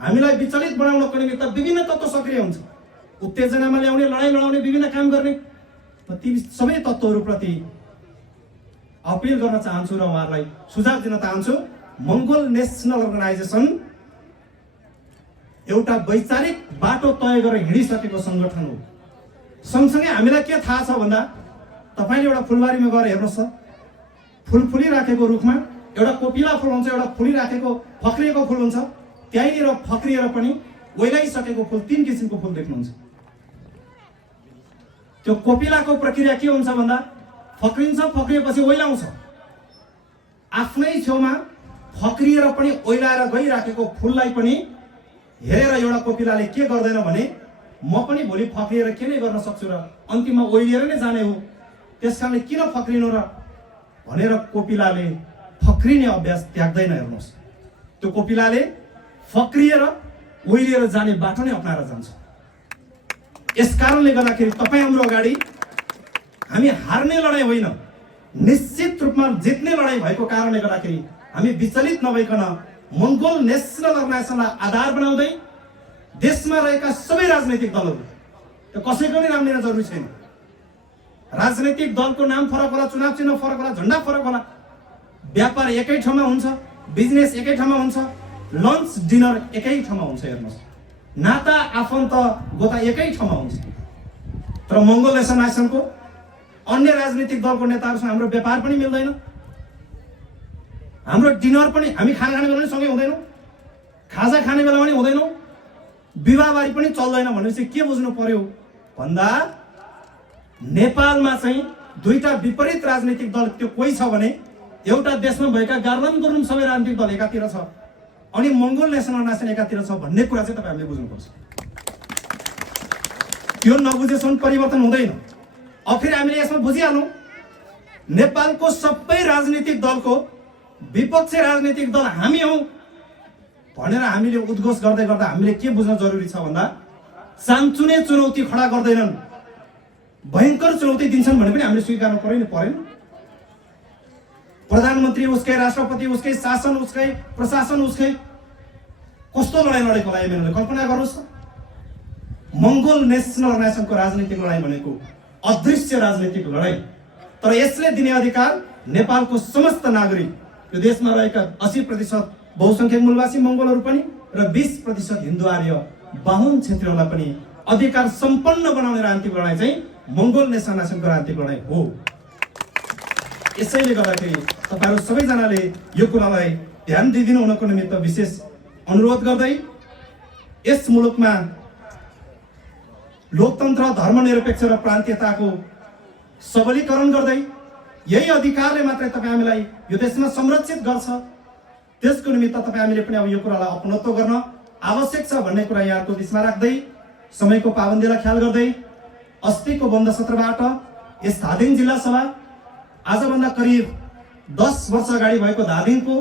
हामीलाई विचलित बनाउनको निमित्त विभिन्न तत्त्व सक्रिय हुन्छ। उत्तेजनामा ल्याउने, लडाई लडाउने, विभिन्न काम गर्ने, ती सबै तत्त्वहरुप्रति अपील गर्न चाहन्छु र उहाँहरूलाई सुझाव दिन चाहन्छु। मंगोल नेशनल अर्गनाइजेसन एउटा वैचारिक बाटो तय गरेर हिँडिसकेको संगठन हो। सँगसँगै हामीलाई के थाहा छ भन्दा तपाईले एउटा फुलबारीमा गएर हेर्नुस् त, फुल फुलिराखेको रुखमा एउटा कोपिला फुल हुन्छ, एउटा फुलिराखेको फक्रिएको फुल हुन्छ। त्यहीँनिर फक्रिएर पनि ओइलाइसकेको फुल 3 किसिमको फुल देख्नुहुन्छ। त्यो कोपिलाको प्रक्रिया के हुन्छ भन्दा फक्रिन्छ, फक्रिएपछि ओइलाउँछ। आफ्नै छेउमा फक्रिएर पनि ओइलाएर गइराखेको फुललाई पनि हेरेर एउटा कोपिलाले के गर्दैन भने म पनि भोलि फक्रिएर के नै गर्न सक्छु र अन्तिममा ओइलिएर नै जाने हो, त्यसकारणले किन फक्रिनु र भनेर कोपिलाले फक्रिने अभ्यास त्याग्दैन। हेर्नुहोस्, त्यो कोपिलाले फक्रिएर ओइलिएर जाने बाटो नै अपनाएर जान्छ। यस कारणले गर्दाखेरि तपाई हाम्रो अगाडि हामी हार्ने लडाई होइन, निश्चित रूपमा जित्ने लडाई भएको कारणले गर्दाखेरि हामी विचलित नभइकन मंगोल नेशनल अर्गनाइजेसनलाई आधार बनाउँदै देशमा रहेका सबै राजनैतिक दलहरू, त्यो कसैको पनि नाम लिन जरुरी छैन। राजनैतिक दलको नाम फरक होला, चुनाव चिन्ह फरक होला, झण्डा फरक होला, व्यापार एकै ठाउँमा हुन्छ, बिजनेस एकै ठाउँमा हुन्छ, लन्च डिनर एकै ठाउँमा हुन्छ। हेर्नुहोस्, नाता आफन्त गोता एकै ठाउँमा हुन्छ। तर मंगोल नेशनल अर्गनाइजेसनको अन्य राजनीतिक दलको नेताहरूसँग हाम्रो व्यापार पनि मिल्दैन, हाम्रो डिनर पनि, हामी खाना खाने बेला पनि सँगै हुँदैनौँ, खाजा खाने बेला पनि हुँदैनौँ, विवाहबारी पनि चल्दैन। भनेपछि के बुझ्नु पर्यो भन्दा नेपालमा चाहिँ दुईटा विपरीत राजनीतिक दल त्यो कोही छ भने एउटा देशमा भएका गार्लम गुरुङ सबै राजनीतिक दल एकातिर छ अनि मंगोल नेशनल अर्गनाइजेसन एकातिर छ भन्ने कुरा चाहिँ तपाईहरुले बुझ्नुपर्छ। त्यो नबुझेसम्म परिवर्तन हुँदैन। आखिर हामीले यसमा बुझिहालौं, नेपालको सबै राजनीतिक दलको विपक्षी राजनीतिक दल हामी हौं भनेर हामीले उद्घोष गर्दै गर्दा हामीले के बुझ्न जरुरी छ भन्दा सानचुने चुनौती खडा गर्दैनन्, भयंकर चुनौती दिन्छन् भने पनि हामीले स्वीकार्नु पर्दैन। प्रधानमन्त्री उसकै, राष्ट्रपति उसकै, शासन उसकै, प्रशासन उसकै, कस्तो लडाई लडेको होला एमएनओले कल्पना गर्नुस्। मंगोल नेशनल अर्गनाइजेसनको राजनीतिक लडाई भनेको अदृश्य राजनीतिक लडाई। तर यसले दिने अधिकार नेपालको समस्त नागरिक, यो देशमा रहेका 80% बहुसंख्यक मूलवासी मंगोलहरू पनि र 20% हिन्दू आर्य बाहुन क्षेत्रीहरूलाई पनि अधिकार सम्पन्न बनाउने राजनीतिक लडाई चाहिँ मंगोल नेशनल अर्गनाइजेसनको राजनीतिक लडाई हो। यसैले गर्दाखेरि तपाईहरु सबैजनाले यो कुरालाई ध्यान दिइदिनु हुनको निमित्त विशेष अनुरोध गर्दै यस मुलुकमा लोकतन्त्र, धर्मनिरपेक्ष र प्रान्तीयताको सबलीकरण गर्दै यही अधिकारले मात्रै तपाई हामीलाई यो देशमा संरक्षित गर्छ। त्यसको निमित्त तपाई हामीले पनि अब यो कुरालाई अपनत्व गर्न आवश्यक छ भन्ने कुरा यहाँको बिचमा राख्दै समयको पाबन्दीलाई ख्याल गर्दै अस्तिको बन्द सत्रबाट यस धादिङ जिल्ला सभा आजभन्दा करिब 10 वर्ष अगाडि भएको धादिङको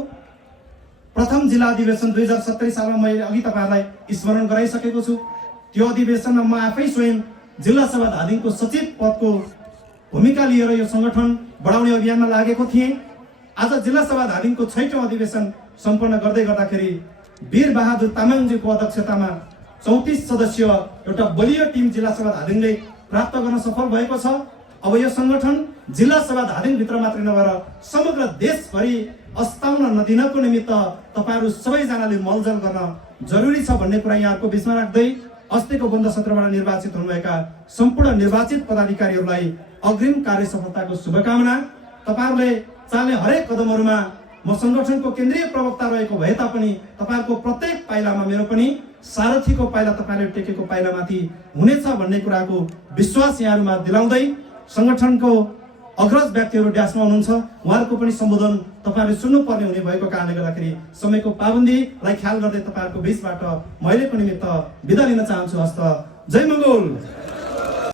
प्रथम जिल्ला अधिवेशन 2070 सालमा मैले अघि तपाईहरुलाई स्मरण गराइसकेको छु। त्यो अधिवेशनमा म आफै स्वयं जिल्ला सभा धादिङको सचिव पदको भूमिका लिएर यो संगठन बढाउने अभियानमा लागेको थिएँ। आज जिल्ला सभा धादिङको 6औं अधिवेशन सम्पन्न गर्दै गर्दाखेरि वीर बहादुर तामाङजीको अध्यक्षतामा 34 सदस्य एउटा बलियो टिम जिल्ला सभा धादिङले प्राप्त गर्न सफल भएको छ। अब यो संगठन जिल्ला सभा धादिङ भित्र मात्रै नभएर समग्र देशभरि अस्ताउन नदिनको निमित्त तपाईहरु सबैजनाले मलजल गर्न जरुरी छ भन्ने कुरा यहाँको बीचमा राख्दै अस्तिको बन्द सत्रबाट निर्वाचित हुनुभएका सम्पूर्ण निर्वाचित पदाधिकारीहरूलाई अग्रिम कार्य सफलताको शुभकामना। तपाईहरुले चाल्ने हरेक कदमहरुमा म संगठनको केन्द्रीय प्रवक्ता रहेको भए तापनि तपाईहरुको प्रत्येक पाइलामा मेरो पनि सारथीको पाइला तपाईहरुले टेकेको पाइलामाथि हुनेछ भन्ने कुराको विश्वास यहाँहरुमा दिलाउँदै संगठनको अग्रज व्यक्तिहरु ड्यासमा हुनुहुन्छ, उहाँहरुको पनि सम्बोधन तपाईहरुले सुन्नुपर्ने हुने भएको कारणले गर्दाखेरि समयको पाबन्दीलाई ख्याल गर्दै तपाईहरुको बीचबाट महिलेको निमित्त बिदा लिन चाहन्छु। हस्त जय मङ्गोल।